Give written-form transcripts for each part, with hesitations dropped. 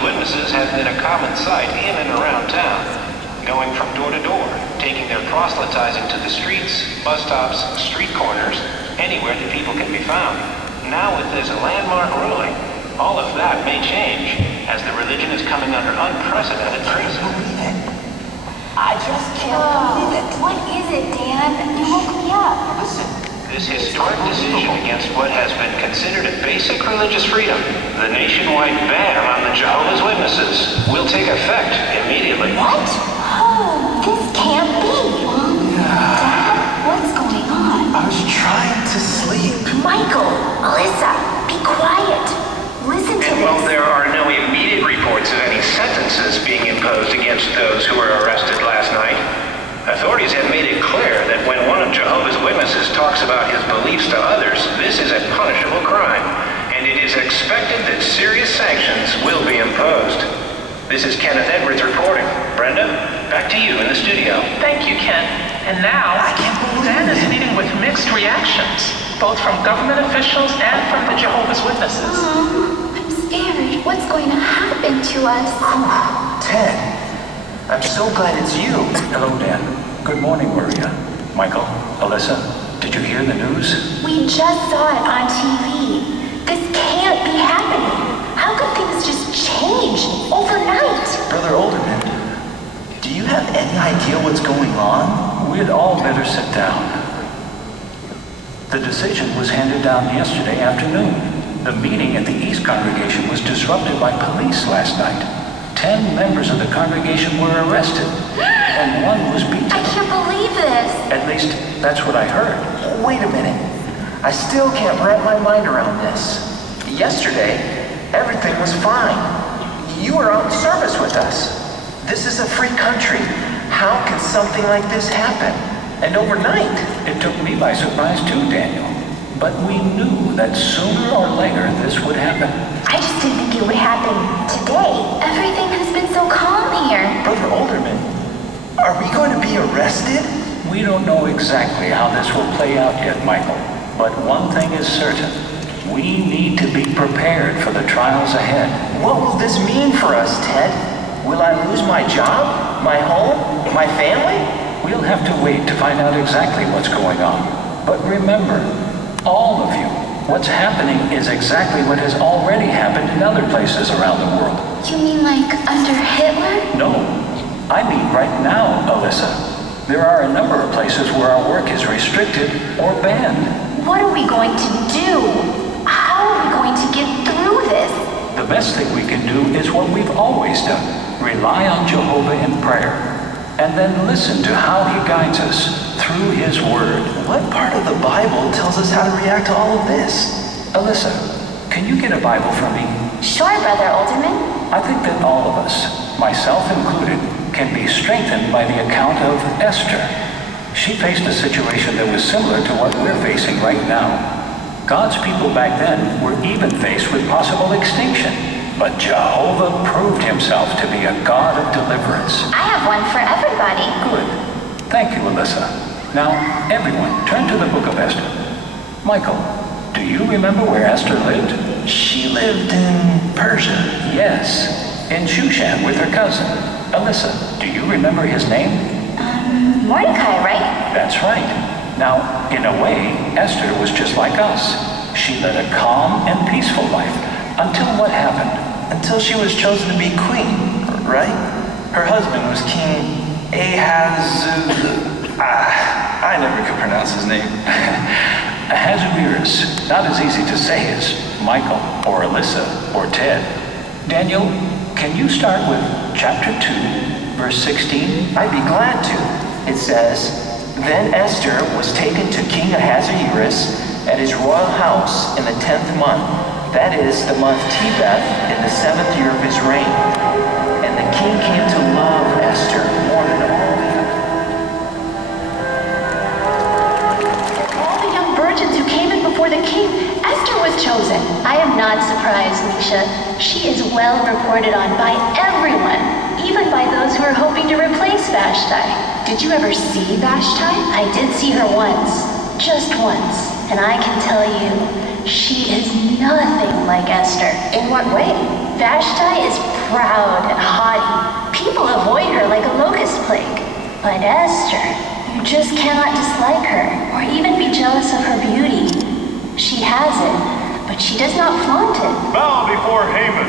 Jehovah's Witnesses has been a common sight in and around town, going from door to door, taking their proselytizing to the streets, bus stops, street corners, anywhere that people can be found. Now with this landmark ruling, all of that may change, as the religion is coming under unprecedented criticism. I just can't believe it. What is it, Dan? You woke me up. Listen. This historic decision against what has been considered a basic religious freedom, the nationwide ban on the Jehovah's Witnesses, will take effect immediately. What? Oh, this can't be. Dad, what's going on? I was trying to sleep. Michael, Alyssa, be quiet. Listen to And this. while there are no immediate reports of any sentences being imposed against those who were arrested last night, authorities have made it clear that when one of Jehovah's Witnesses talks about his beliefs to others, this is a punishable crime, and it is expected that serious sanctions will be imposed. This is Kenneth Edwards reporting. Brenda, back to you in the studio. Thank you, Ken. And now, Dan is meeting with mixed reactions, both from government officials and from the Jehovah's Witnesses. I'm scared. What's going to happen to us? Ted, I'm so glad it's you. Hello, Dan. Good morning, Maria. Michael, Alyssa, did you hear the news? We just saw it on TV. This can't be happening. How could things just change overnight? Brother Alderman, do you have any idea what's going on? We'd all better sit down. The decision was handed down yesterday afternoon. The meeting at the East congregation was disrupted by police last night. 10 members of the congregation were arrested, and one was beaten. I can't believe this. At least, that's what I heard. Wait a minute. I still can't wrap my mind around this. Yesterday, everything was fine. You were out in service with us. This is a free country. How can something like this happen? And overnight? It took me by surprise too, Daniel. But we knew that sooner or later this would happen. I just didn't think it would happen today. Everything has been so calm here. Brother Alderman, are we going to be arrested? We don't know exactly how this will play out yet, Michael. But one thing is certain. We need to be prepared for the trials ahead. What will this mean for us, Ted? Will I lose my job? My home? My family? We'll have to wait to find out exactly what's going on. But remember, all of you, what's happening is exactly what has already happened in other places around the world. You mean like under Hitler? No, I mean right now, Alyssa. There are a number of places where our work is restricted or banned. What are we going to do? How are we going to get through this? The best thing we can do is what we've always done. Rely on Jehovah in prayer, and then listen to how he guides us through his word. What part of the Bible tells us how to react to all of this? Alyssa, can you get a Bible for me? Sure, Brother Alderman. I think that all of us, myself included, can be strengthened by the account of Esther. She faced a situation that was similar to what we're facing right now. God's people back then were even faced with possible extinction. But Jehovah proved himself to be a God of deliverance. I have one for everybody. Good. Thank you, Alyssa. Now, everyone, turn to the book of Esther. Michael, do you remember where Esther lived? She lived in Persia. Yes, in Shushan with her cousin. Alyssa, do you remember his name? Mordecai, right? That's right. Now, in a way, Esther was just like us. She led a calm and peaceful life. Until what happened? Until she was chosen to be queen, right? Her husband was King I never could pronounce his name. Ahasuerus. Not as easy to say as Michael, or Alyssa, or Ted. Daniel, can you start with chapter 2, verse 16? I'd be glad to. It says, Then Esther was taken to King Ahasuerus at his royal house in the 10th month. That is the month Tebeth in the 7th year of his reign. And the king came to love Esther more than all the young virgins who came in before the king, Esther was chosen. I am not surprised, Misha. She is well reported on by everyone, even by those who are hoping to replace Vashti. Did you ever see Vashti? I did see her once, just once, and I can tell you, she is nothing like Esther. In what way? Vashti is proud and haughty. People avoid her like a locust plague. But Esther, you just cannot dislike her or even be jealous of her beauty. She has it, but she does not flaunt it. Bow before Haman,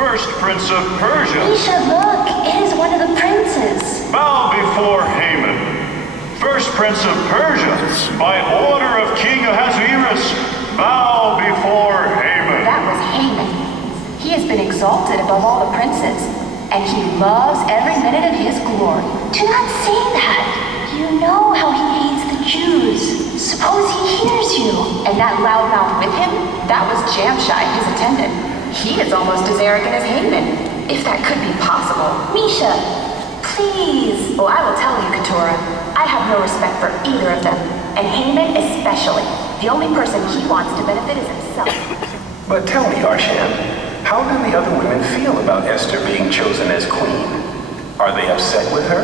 first prince of Persia. Misha, look, it is one of the princes. Bow before Haman, first prince of Persia, by order of King Ahasuerus. Bow before Haman. That was Haman. He has been exalted above all the princes, and he loves every minute of his glory. Do not say that. You know how he hates the Jews. Suppose he hears you. And that loudmouth with him, that was Jamshai, his attendant. He is almost as arrogant as Haman, if that could be possible. Misha, please. Oh, I will tell you, Keturah, I have no respect for either of them, and Haman especially. The only person he wants to benefit is himself. But tell me, Arsham, how do the other women feel about Esther being chosen as queen? Are they upset with her?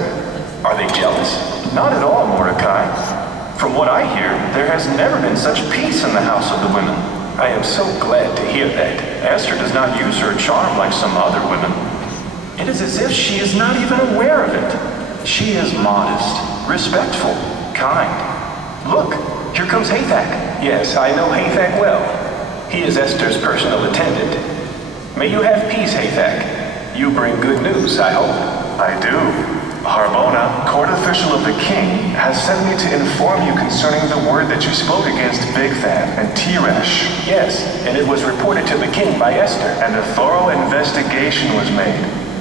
Are they jealous? Not at all, Mordecai. From what I hear, there has never been such peace in the house of the women. I am so glad to hear that. Esther does not use her charm like some other women. It is as if she is not even aware of it. She is modest, respectful, kind. Look, here comes Hathach. Yes, I know Hathach well. He is Esther's personal attendant. May you have peace, Hathach. You bring good news, I hope. I do. Harbona, court official of the king, has sent me to inform you concerning the word that you spoke against Bigthan and Teresh. Yes, and it was reported to the king by Esther. And a thorough investigation was made.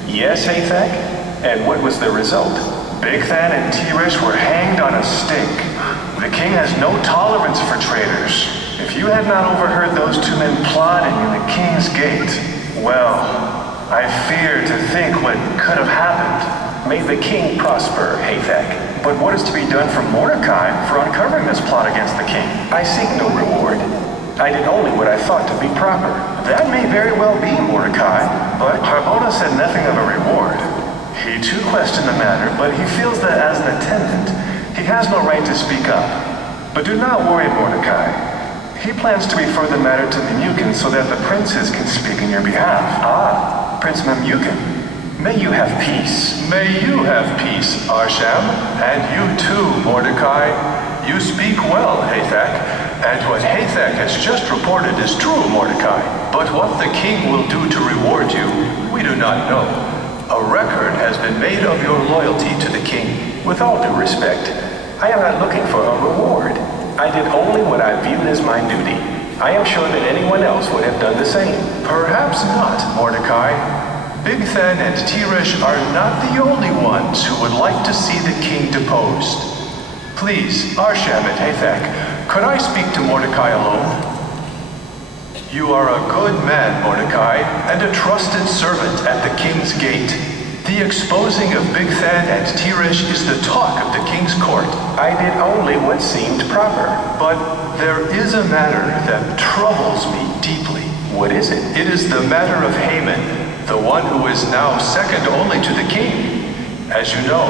Yes, Hathach? And what was the result? Bigthan and Teresh were hanged on a stake. The king has no tolerance for traitors. If you had not overheard those two men plotting in the king's gate, well, I fear to think what could have happened. May the king prosper, Hathach. But what is to be done for Mordecai for uncovering this plot against the king? I seek no reward. I did only what I thought to be proper. That may very well be, Mordecai, but Harbona said nothing of a reward. He too questioned the matter, but he feels that as an attendant, he has no right to speak up. But do not worry, Mordecai. He plans to refer the matter to Memucan so that the princes can speak in your behalf. Ah, Prince Memucan. May you have peace. May you have peace, Arsham, and you too, Mordecai. You speak well, Hathach, and what Hathach has just reported is true, Mordecai. But what the king will do to reward you, we do not know. A record has been made of your loyalty to the king. With all due respect, I am not looking for a reward. I did only what I viewed as my duty. I am sure that anyone else would have done the same. Perhaps not, Mordecai. Bigthan and Teresh are not the only ones who would like to see the king deposed. Please, Arsham and Hathach, could I speak to Mordecai alone? You are a good man, Mordecai, and a trusted servant at the king's gate. The exposing of Bigthan and Teresh is the talk of the king's court. I did only what seemed proper. But there is a matter that troubles me deeply. What is it? It is the matter of Haman, the one who is now second only to the king. As you know,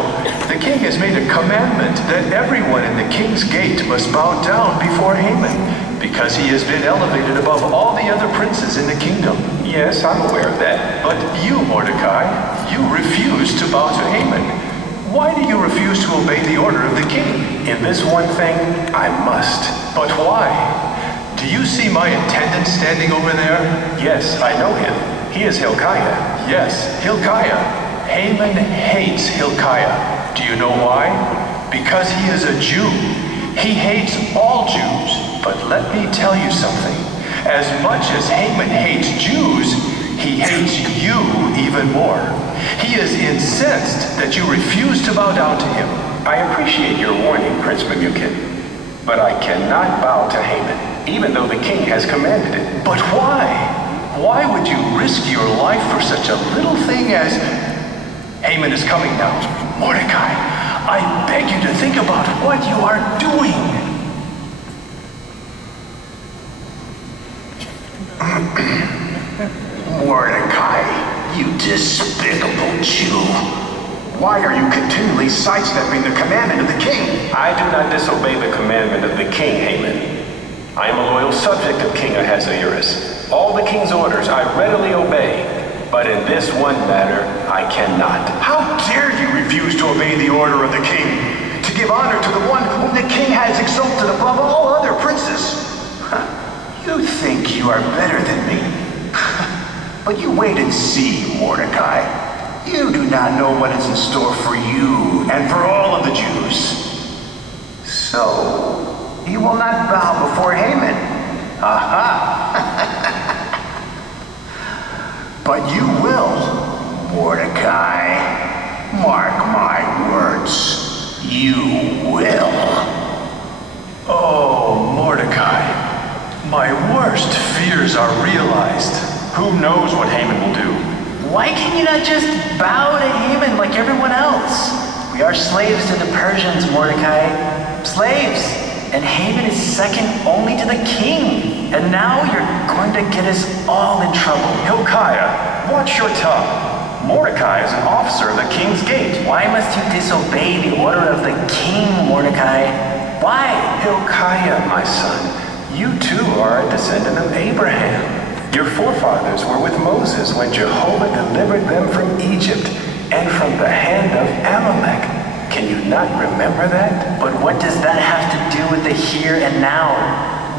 the king has made a commandment that everyone in the king's gate must bow down before Haman, because he has been elevated above all the other princes in the kingdom. Yes, I'm aware of that. But you, Mordecai, you refuse to bow to Haman. Why do you refuse to obey the order of the king? In this one thing, I must. But why? Do you see my attendant standing over there? Yes, I know him. He is Hilkiah. Yes, Hilkiah. Haman hates Hilkiah. Do you know why? Because he is a Jew. He hates all Jews. But let me tell you something. As much as Haman hates Jews, he hates you even more. He is incensed that you refuse to bow down to him. I appreciate your warning, Prince Memucan, but I cannot bow to Haman, even though the king has commanded it. But why? Why would you risk your life for such a little thing as... Haman is coming now. Mordecai, I beg you to think about what you are doing. Mordecai, you despicable Jew. Why are you continually sidestepping the commandment of the king? I do not disobey the commandment of the king, Haman. I am a loyal loyal subject of King Ahasuerus. All the king's orders I readily obey, but in this one matter I cannot. How dare you refuse to obey the order of the king, to give honor to the one whom the king has exalted above all other princes? You think you are better than me? But you wait and see, Mordecai. You do not know what is in store for you and for all of the Jews. So, he will not bow before Haman. Aha! But you will, Mordecai. Mark my words. You will. Oh, Mordecai. My worst fears are realized. Who knows what Haman will do? Why can you not just bow to Haman like everyone else? We are slaves to the Persians, Mordecai. Slaves. And Haman is second only to the king. And now you're going to get us all in trouble. Hilkiah, watch your tongue. Mordecai is an officer of the king's gate. Why must you disobey the order of the king, Mordecai? Why? Hilkiah, my son, you too are a descendant of Abraham. Your forefathers were with Moses when Jehovah delivered them from Egypt and from the hand of Amalek. Can you not remember that? But what does that have to do with the here and now?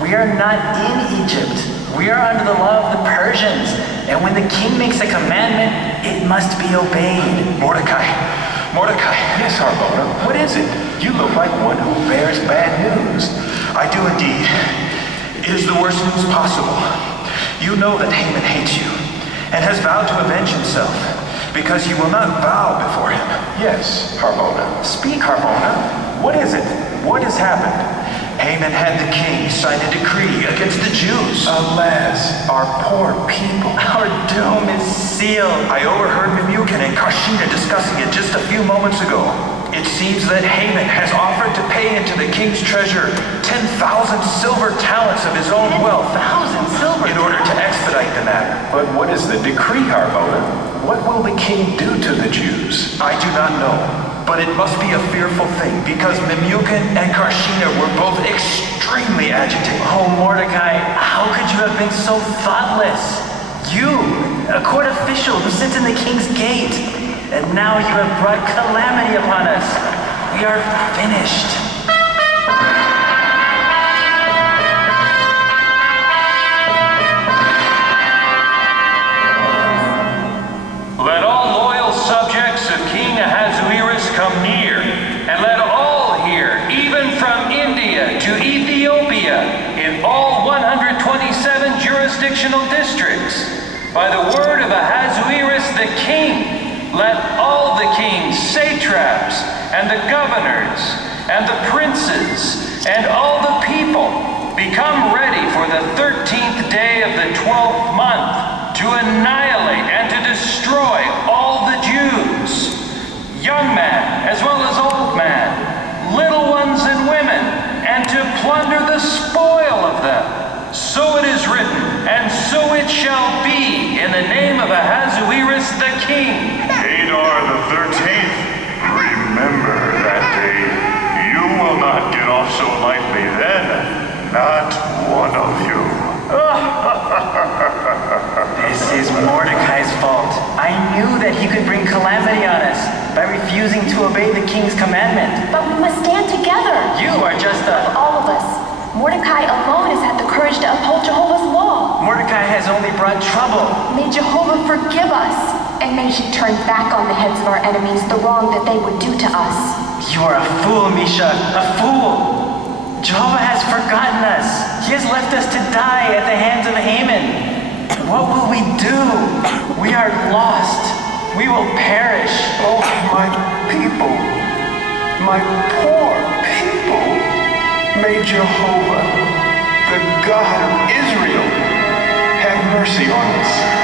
We are not in Egypt. We are under the law of the Persians. And when the king makes a commandment, it must be obeyed. Mordecai. Yes, Harbona, what is it? You look like one who bears bad news. I do indeed. It is the worst news possible. You know that Haman hates you and has vowed to avenge himself because you will not bow before him. Yes, Harbona. Speak, Harbona. What is it? What has happened? Haman had the king sign a decree against the Jews. Alas, our poor people. Our doom is sealed. I overheard Memucan and Karshina discussing it just a few moments ago. It seems that Haman has offered to pay into the king's treasure 10,000 silver talents of his own wealth 10,000 silver in order to expedite the matter. But what is the decree, Harbona? What will the king do to the Jews? I do not know, but it must be a fearful thing because Memucan and Karshina were both extremely agitated. Oh, Mordecai, how could you have been so thoughtless? You, a court official who sits in the king's gate, and now you have brought calamity upon us. We are finished. Let all loyal subjects of King Ahasuerus come near, and let all hear, even from India to Ethiopia, in all 127 jurisdictional districts, by the word of Ahasuerus the king, let all the kings, satraps, and the governors, and the princes, and all the people become ready for the 13th day of the 12th month to annihilate and to destroy all the Jews, young man as well as old man, little ones and women, and to plunder the spoil of them. So it is written, and so it shall be in the name of Ahasuerus the king. Adar the 13th, remember that day. You will not get off so lightly then, not one of you. This is Mordecai's fault. I knew that he could bring calamity on us by refusing to obey the king's commandment. But we must stand together. You are just a... All of us. Mordecai alone has had the courage to uphold Jehovah's law. Mordecai has only brought trouble. May Jehovah forgive us, and may he turn back on the heads of our enemies the wrong that they would do to us. You are a fool, Misha, a fool. Jehovah has forgotten us. He has left us to die at the hands of Haman. What will we do? We are lost. We will perish. Oh, my people, my poor people. May Jehovah, the God of Israel, have mercy on us.